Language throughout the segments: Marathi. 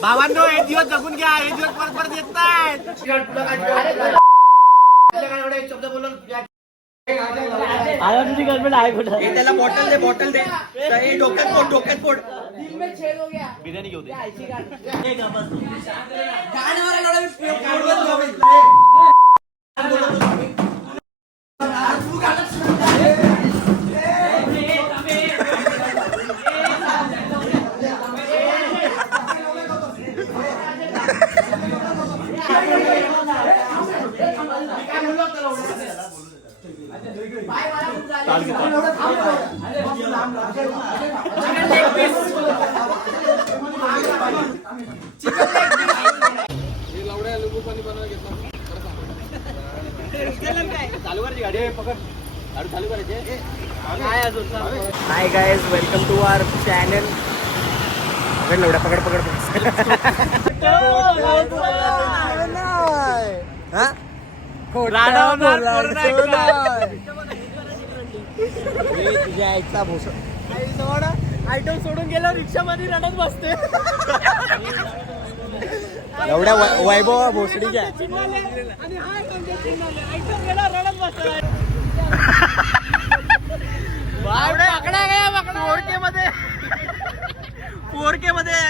भावांनो एक दिवस जगून घ्या, एक दिवस परत परत येत नाही. शब्द बोलून तुझी गर्लफ्रेंड आहे कुठं? त्याला बॉटल दे, बॉटल दे. डोक्यात फोड, डोक्यात फोड. बिर्याणी घेऊ दे. Hi guys, welcome to our channel. पकड लवड्या, पकड पकड तुझ्या आईचा भोस आयटम सोडून गेलो, रिक्षा मध्ये रडत बसते. एवढ्या वैभव भोसडीच्या फोरके मध्ये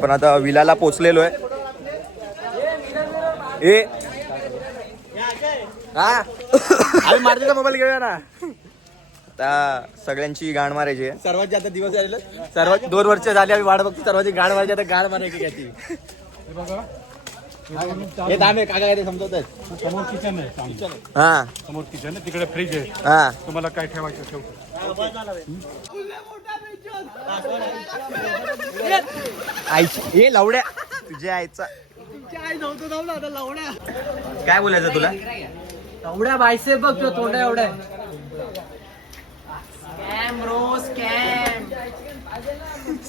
पण आता विलाला पोचलेलो आहे. ए हा आम्ही मारतीचा मोबाईल घेऊया ना. आता सगळ्यांची गाण मारायची आहे. सर्वात जास्त दिवस झालेलं, सर्वात 2 वर्ष झाली आम्ही वाट बघतो. सर्वांची गाण मारायची, आता गाण मारायची का ती. हे दामे काका काय समजत आहे. समोर किचन आहे, हा समोर किचन आहे, तिकडे फ्रीज आहे. हा तुम्हाला काय ठेवायचं ठेव. आईची हे लवड्या तुझ्या आईचा काय बोलायचं तुला. एवढ्या बायसे बघ तो तोंडा एवढ्या. Scam bro scam.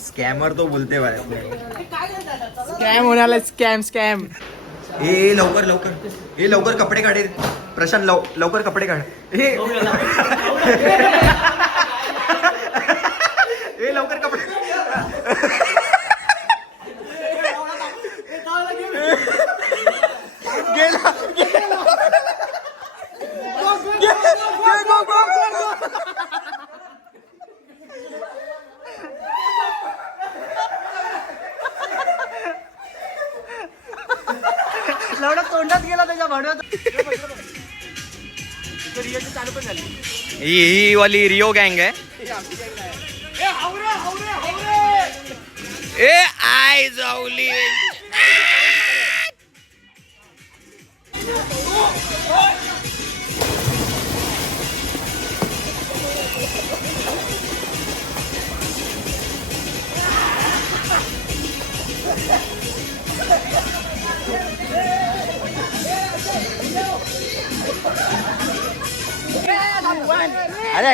स्कॅमर तो बोलते बाय. स्कॅम होण्याला स्कॅम स्कॅम. ए लवकर लवकर, ए लवकर कपडे काढे प्रशांत. लवकर कपडे काढ. ए लवकर कपडे. गेला लवडा तोंडात गेला त्याच्या भाडव्यात. चालू पण झाली. ही वाली रिओ गँग आहे. ए आय जाऊली. अरे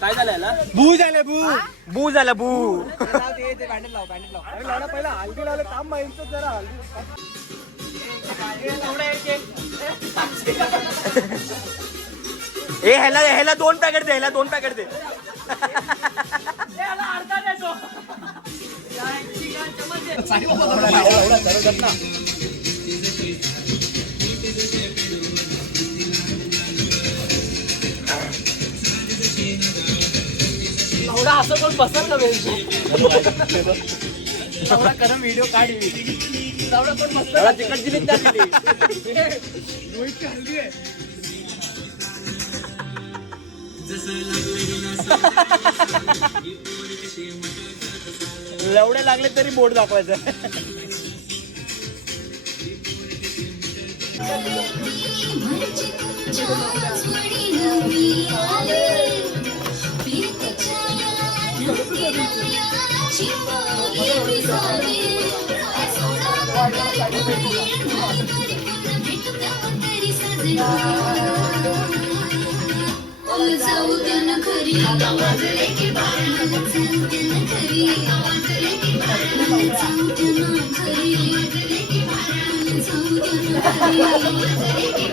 काय झालं भू झालं भू झालं भू पहिला हल्दी लावलं काम माहिती जरा हल्दी ए ह्याला 2 पॅकेट दे ह्याला 2 पॅकेट दे एवढा असं कोण बसल ना एवढा कदम व्हिडिओ काढ एवढा कोण बसला चिकट दिली रोहितची हल्दी आहे एवढे लागले तरी बोट दाखवायचं जाऊ त्यानं खरी वाजले की बारा जाऊ त्यानं खरी वाजले की बारा जाऊ त्यानं खरी वाजले की बारा जाऊ त्यानं खरी वाजले की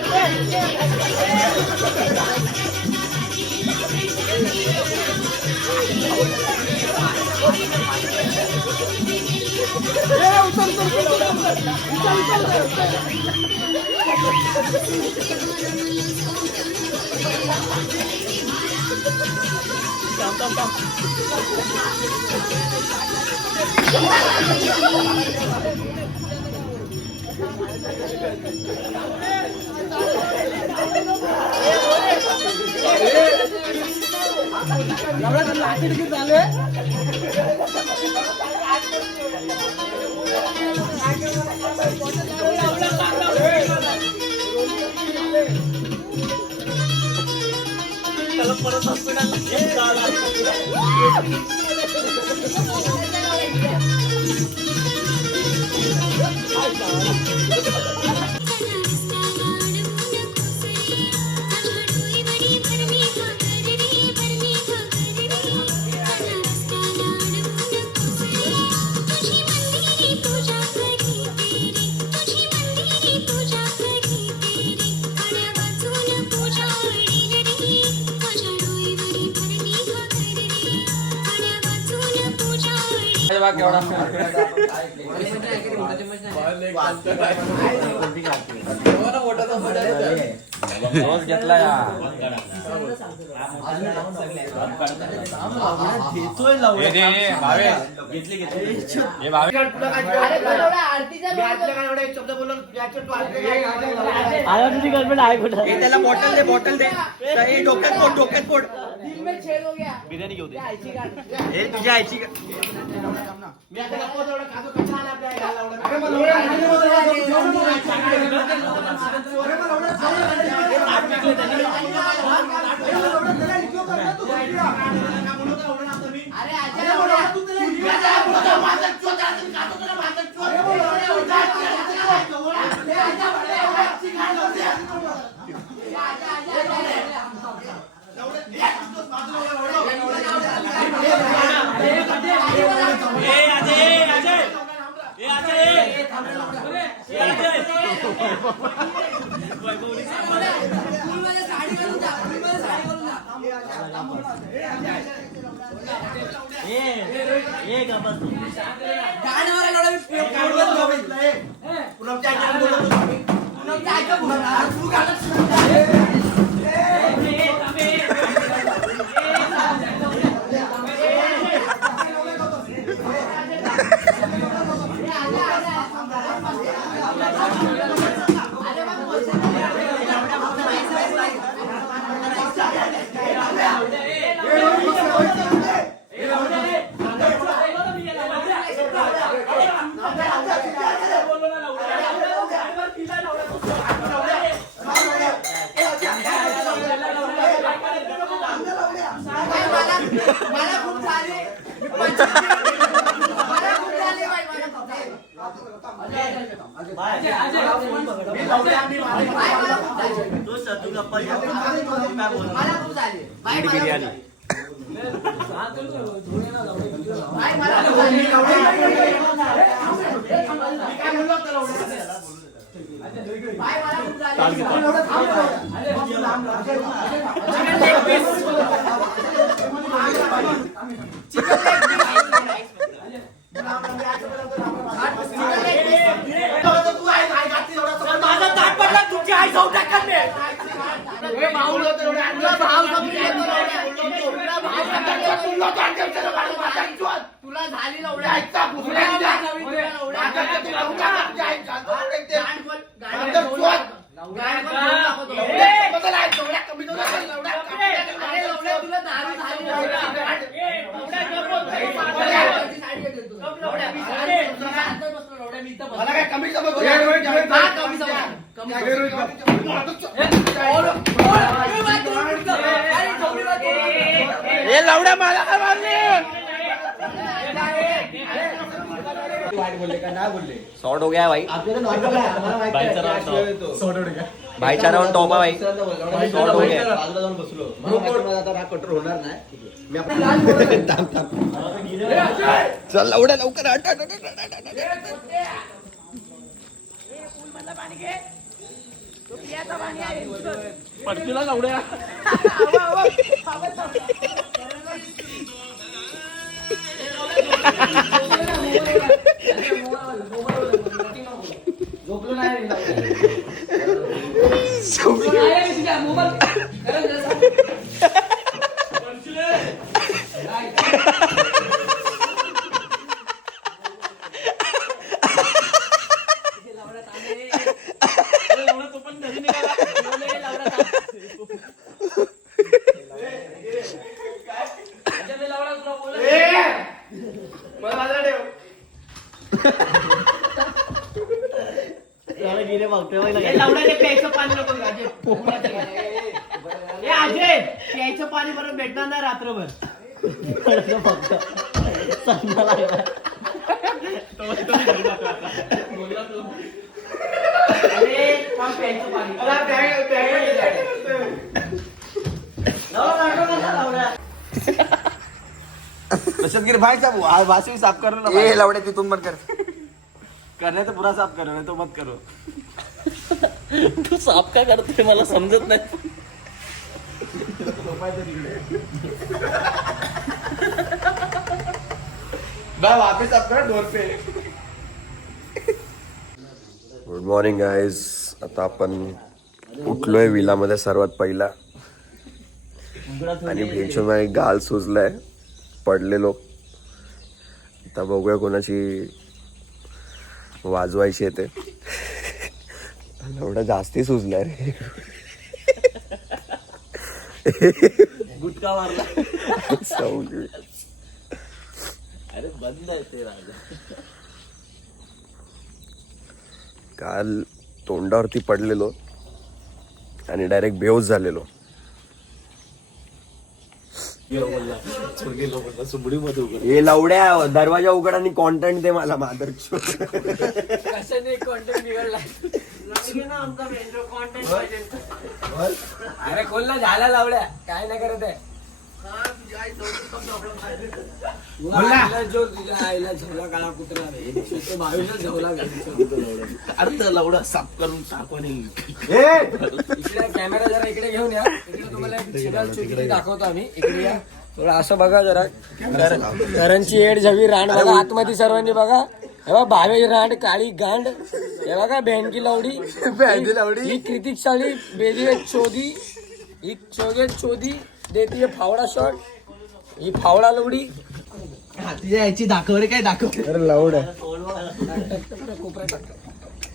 रोज घेतला त्याला बॉटल दे बॉटल दे डोक्यात पोट बिर्याणी घेऊ दे हे तुझ्या आईची बिर्याणी तुला झाली लवड्या लवड्या मला शॉर्ट हो गया भाई भाईचा राऊंड टॉप आहे भाई शॉर्ट हो गया चल लवड्या लवकर हट, हट, हट, हट, हट, हट, हट. पडतीला लवड्या प्यायचं पाणी बरोबर भेटणार नाही रात्रभर गिर भाई साहब वासी साफ करो ना ये लवड़े तिथून मत कर करने तो पूरा साफ करो नहीं तो मत करो तू साफ काय करते मला समजत नाही वापस साफ करो डोर पे. Good morning guys. आता आपण उठलोय विलामध्ये सर्वात पहिला आणि भेंचोमध्ये गाल सुजलाय, पडलेलो. आता बघूया कोणाची वाजवायची येते. एवढं जास्ती सुजलाय रे. गुटखा मारला सावली. अरे बंद आहे ते राजा. काल तोंडावरती पडलेलो आणि डायरेक्ट बेहोश झालेलो. हे लवड्या दरवाजा उघड आणि कॉन्टेंट दे मला मादर. कशाने कॉन्टेंट बिघडला अरे खोलला झाला लावल्या काय नाही करत आहे. जो तुझ्या आईला झोला काळा कुत्रा भावीला झोला अर्ध लवडा साफ करून टाकून इकडे कॅमेरा जरा इकडे घेऊन या. इकडे तुम्हाला एक दाखवतो आम्ही. इकडे या थोडं असं बघा जरा. करणची एड झवी रांड बघा आतमध्ये सर्वांनी बघा. हे बघा भावे रांड काळी गांड. हे बघा बहनकी लावडी ही कृतिक साळी बेदी चोदी ही चोदी देती है फावडा शॉट. ही फावडा लवडी तिच्या याची दाखव रे. काय दाखव अरे लावड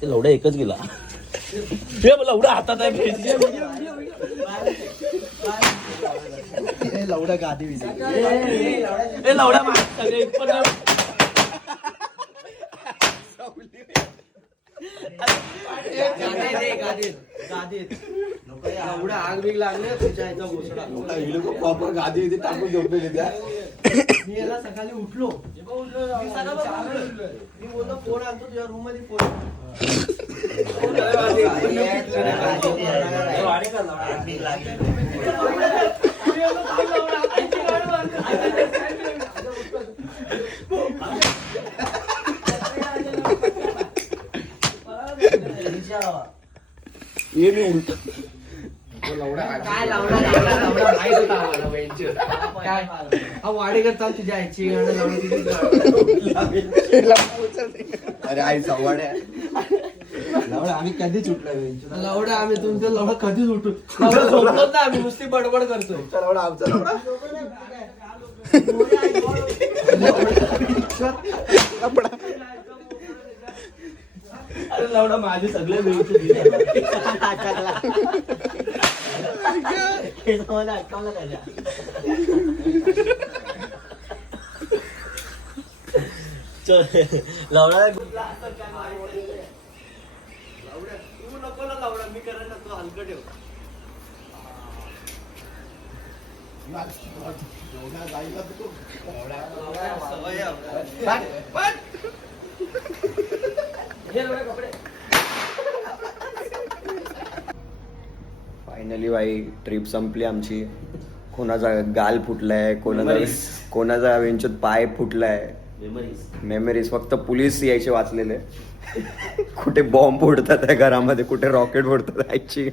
लवडा एकच गेला. लवडा हातात आहे. लावडा गादी लवडा आग बिग लागले प्रॉपर गादी टाकून झोपलेली त्या. मी याला सकाळी उठलो फोन आणतो तुझ्या रूम मध्ये फोन ये मी उलट काय लावणार माहित होता आम्हाला वेळेचं. काय हा वाडेकर चाल तुझ्या आईची गाणं लावणार. अरे आई सवाड्या आम्ही कधीच उठलो लवडा आम्ही तुमचं लवडा कधीच उठू झोपलोच ना आम्ही नुसती बडबड करतो. अरे लवडा माझे सगळे फायनली भाई ट्रिप संपली आमची. कोणाचा गाल फुटलाय, कोणाचा वेंचूत पाय फुटलाय. मेमरीज फक्त पोलीस यायचे वाचलेले. कुठे बॉम्ब फोडतात त्या घरामध्ये, कुठे रॉकेट फोडतात. आईची